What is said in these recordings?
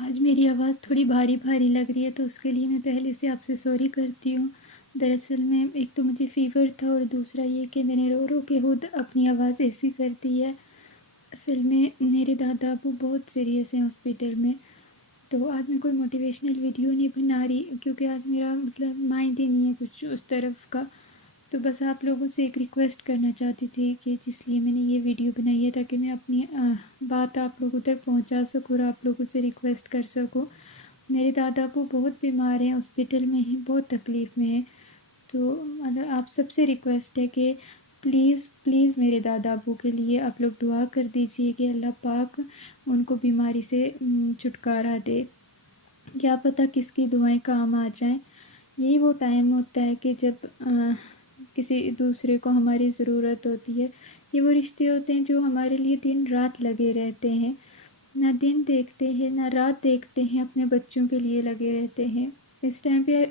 آج میری آواز تھوڑی بھاری بھاری لگ رہی ہے تو اس کے لیے میں پہلے سے آپ سے سوری کرتی ہوں۔ دراصل میں ایک تو مجھے فیور تھا اور دوسرا یہ کہ میں نے رو رو کے خود اپنی آواز ایسی کر دی ہے۔ اصل میں میرے دادا ابو بہت سیریس ہیں ہاسپٹل میں، تو آج میں کوئی موٹیویشنل ویڈیو نہیں بنا رہی کیونکہ آج میرا مائنڈ ہی نہیں ہے کچھ اس طرف کا۔ تو بس آپ لوگوں سے ایک ریکویسٹ کرنا چاہتی تھی کہ جس لیے میں نے یہ ویڈیو بنائی ہے تاکہ میں اپنی بات آپ لوگوں تک پہنچا سکوں اور آپ لوگوں سے ریکویسٹ کر سکوں۔ میرے دادا ابو بہت بیمار ہیں، ہاسپٹل میں ہیں، بہت تکلیف میں ہیں، تو آپ سب سے ریکویسٹ ہے کہ پلیز پلیز میرے دادا ابو کے لیے آپ لوگ دعا کر دیجئے کہ اللہ پاک ان کو بیماری سے چھٹکارا دے۔ کیا پتہ کس کی دعائیں کام آ جائیں۔ یہی وہ ٹائم ہوتا ہے کہ جب کسی دوسرے کو ہماری ضرورت ہوتی ہے۔ یہ وہ رشتے ہوتے ہیں جو ہمارے لیے دن رات لگے رہتے ہیں، نہ دن دیکھتے ہیں نہ رات دیکھتے ہیں، اپنے بچوں کے لیے لگے رہتے ہیں۔ اس ٹائم پہ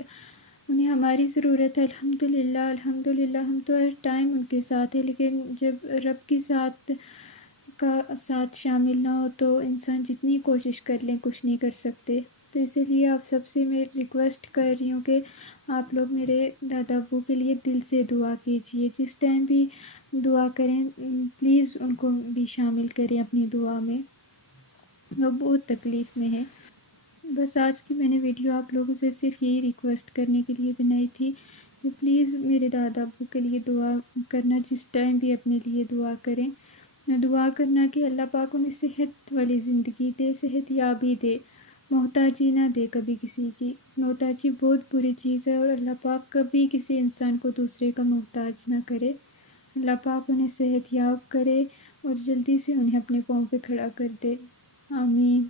انہیں ہماری ضرورت ہے، الحمدللہ الحمدللہ، ہم تو ہر ٹائم ان کے ساتھ ہیں، لیکن جب رب کی ساتھ کا ساتھ شامل نہ ہو تو انسان جتنی کوشش کر لیں کچھ نہیں کر سکتے۔ تو اسی لیے آپ سب سے میں ریکویسٹ کر رہی ہوں کہ آپ لوگ میرے دادا ابو کے لیے دل سے دعا کیجئے، جس ٹائم بھی دعا کریں پلیز ان کو بھی شامل کریں اپنی دعا میں، وہ بہت تکلیف میں ہے۔ بس آج کی میں نے ویڈیو آپ لوگوں سے صرف یہی ریکویسٹ کرنے کے لیے بنائی تھی کہ پلیز میرے دادا ابو کے لیے دعا کرنا، جس ٹائم بھی اپنے لیے دعا کریں، دعا کرنا کہ اللہ پاک انہیں صحت والی زندگی دے، صحت یابی دے، محتاجی نہ دے کبھی کسی کی۔ محتاجی بہت بری چیز ہے اور اللہ پاک کبھی کسی انسان کو دوسرے کا محتاج نہ کرے۔ اللہ پاک انہیں صحت یاب کرے اور جلدی سے انہیں اپنے پاؤں پہ کھڑا کر دے، آمین۔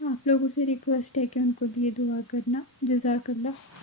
آپ لوگوں سے ریکویسٹ ہے کہ ان کو لیے دعا کرنا۔ جزاک اللہ۔